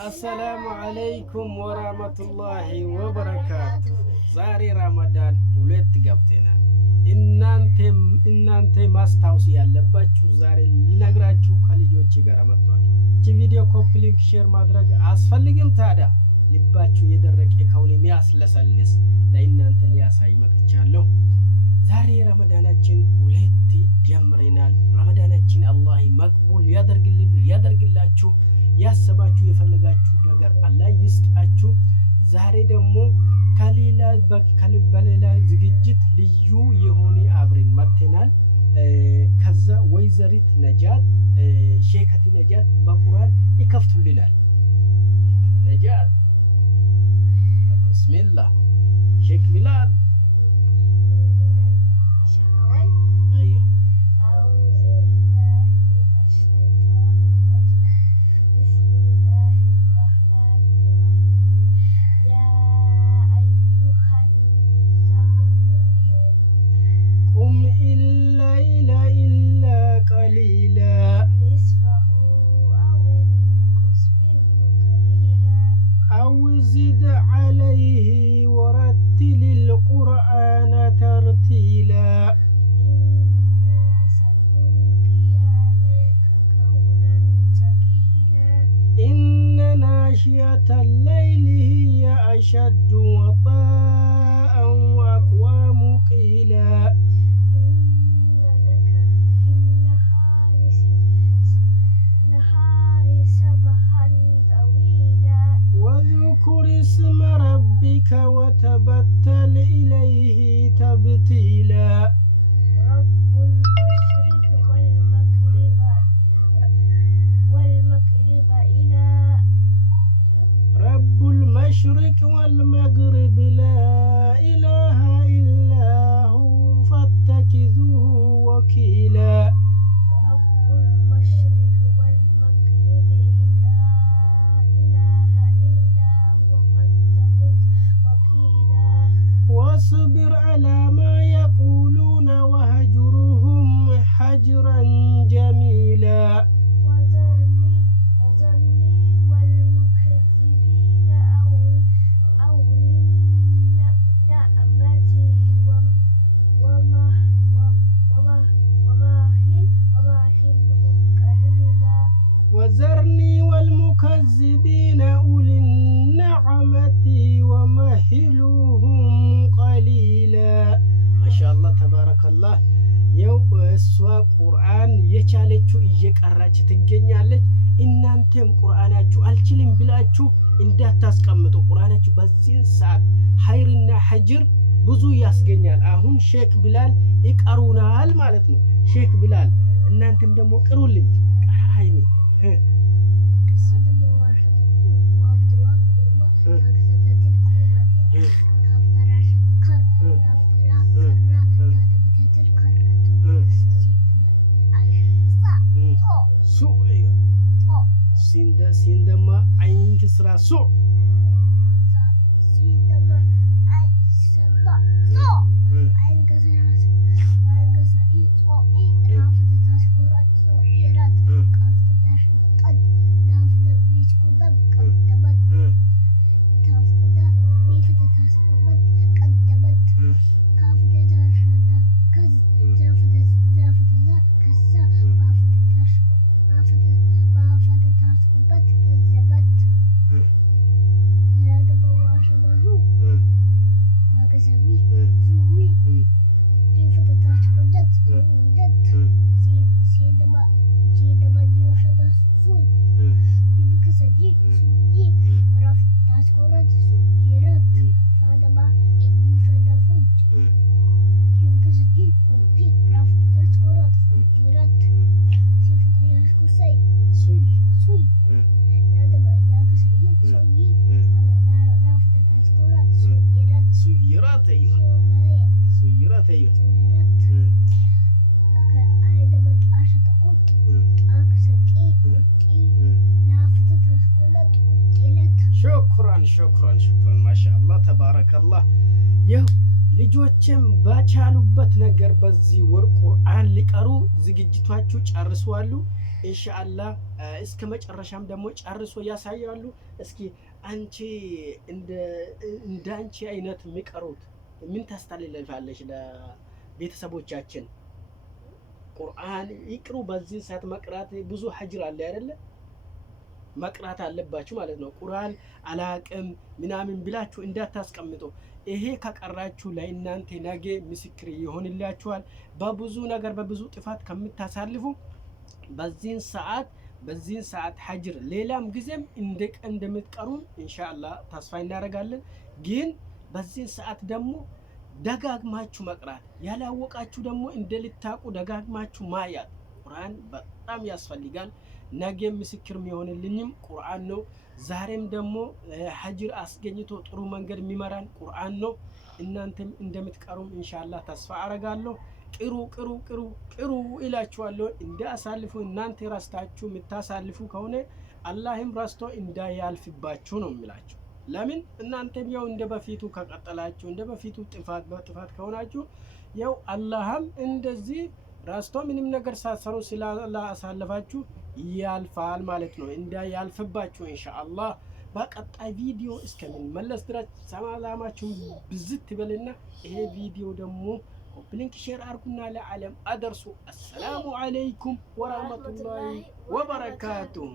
السلام عليكم ورحمة الله وبركاته. زاري رمضان ولت قبتنا እናንተ ማስታወስ ያለባችሁ ዛሬ ልነግራችሁ ከልጆች ጋር መጥቷል። እቺ ቪዲዮ ኮፒ ሊንክ ሼር ማድረግ አስፈልግም። ታዲያ ልባችሁ የደረቀ ከሆነ የሚያስለሰልስ ለእናንተ ሊያሳይ መጥቻለሁ። ዛሬ ረመዳናችን ሁለት ጀምረናል። ረመዳናችን አላህ መቅቡል ያደርግላችሁ። ያሰባችሁ የፈለጋችሁ ነገር አላህ ይስጣችሁ። ዛሬ ደግሞ በሌላ ዝግጅት ልዩ የሆነ አብረን መጥተናል። ከዛ ወይዘሪት ነጃት ሼከቲ ነጃት በቁርአን ይከፍቱልናል። ነጃት ብስሚላህ ሼክ ቢላል زد عليه ورتل القرآن ترتيلا إنا سنلقي عليك قولا ثقيلا إن ناشئة الليل هي أشد وطاء وأقوم قيلا إن لك في النهار سبحا طويلا واذكر اسم ربك وتبتل إليه تبتيلا رب المشرق والمغرب لا إله إلا هو فاتخذوه وكيلا رب المشرق والمغرب لا إله إلا هو فاتخذه وكيلا واصبر على ما يقولون وهجرهم حجرا جميلا وذرني والمكذبين أولي النعمة ومهلهم قليلا وذرني والمكذبين أولي النعمة ومهلهم قليلا ما شاء الله تبارك الله يو اسوا قرآن የቻለችው እየቀራች ትገኛለች። እናንተም ቁርአናችሁ አልችልም ብላችሁ እንዳታስቀምጡ። ቁርአናችሁ በዚህ ሰዓት ሀይርና ሐጅር ብዙ ያስገኛል። አሁን ሼክ ቢላል ይቀሩናል ማለት ነው። ሼክ ቢላል እናንተም ደግሞ ቅሩልኝ። ቀራይኒ سيندما عين كسرى سوء سيندما عين كسرى عين كسرى إي رافض تشكرات سوئرات قافت داشت قد نافذ بيشكو دم قدمت تافت بيفت تشكرات قدمت كافت داشت كز جافت ذا كزا بافت تشكر بافت تشكرات كذبت زاد بواشد زو ما كسبي زوي بيفت تشكرات زويدت سيدما ديوشد سود بكسجي سجي رافت تشكرات سجيرات فادما ديوشد فوج بكسجي فوجي رافت تشكرات فوجيرات سيفت يشكو سي سوي يا كسي سوي رافت تشكرات سيرات أيوة سيرات أيوة أيدبت عشت قط أكسكي رافت تشكرات وكيلت شكرا ما شاء الله تبارك الله يو ልጆችም ባቻሉበት ነገር በዚህ ወር ቁርአን ሊቀሩ ዝግጅታቸው ጨርሰዋል። ኢንሻአላህ እስከ መጨረሻም ደግሞ ጨርሶ ያሳያሉ። እስኪ አንቺ እንደ አንቺ አይነት የሚቀሩት ምን ታስተላልፋለሽ ለቤተሰቦቻችን? ቁርአን ይቅሩ። በዚህ ሰዓት መቅራት ብዙ ሀጅር አለ አይደለ? መቅራት አለባችሁ ማለት ነው። ቁርአን አላቅም ምናምን ብላችሁ እንዳታስቀምጡ። ይሄ ከቀራችሁ ለእናንተ ነገ ምስክር ይሆንላችኋል። በብዙ ነገር በብዙ ጥፋት ከምታሳልፉ በዚህን ሰዓት ሀጅር ሌላም ጊዜም እንደምትቀሩን ኢንሻአላህ ተስፋ እናደርጋለን። ግን በዚህን ሰዓት ደግሞ ደጋግማችሁ መቅራት፣ ያላወቃችሁ ደግሞ እንደልታቁ ደጋግማችሁ ማያት። ቁርአን በጣም ያስፈልጋል። ነገ ምስክር የሚሆንልኝም ቁርአን ነው። ዛሬም ደግሞ ሀጅር አስገኝቶ ጥሩ መንገድ የሚመራን ቁርአን ነው። እናንተም እንደምትቀሩም ኢንሻአላህ ተስፋ አረጋለሁ። ቅሩ ይላችኋለሁ። እንዳያሳልፉ እናንተ ረስታችሁ የምታሳልፉ ከሆነ አላህም ረስቶ እንዳያልፍባችሁ ነው የሚላችሁ። ለምን እናንተም ያው እንደ በፊቱ ከቀጠላችሁ እንደ በፊቱ በጥፋት ከሆናችሁ ያው አላህም እንደዚህ ረስቶ ምንም ነገር ሳትሰሩ ስላሳለፋችሁ ያልፋል ማለት ነው። እንዳያልፍባችሁ ኢንሻአላህ በቀጣይ ቪዲዮ እስከምንመለስ ድረስ ሰላማችሁን ብዝት ይበልና ይሄ ቪዲዮ ደግሞ ኮፕሊንክ ሼር አርጉና ለዓለም አደርሱ። አሰላሙ አለይኩም ወራህመቱላሂ ወበረካቱሁ።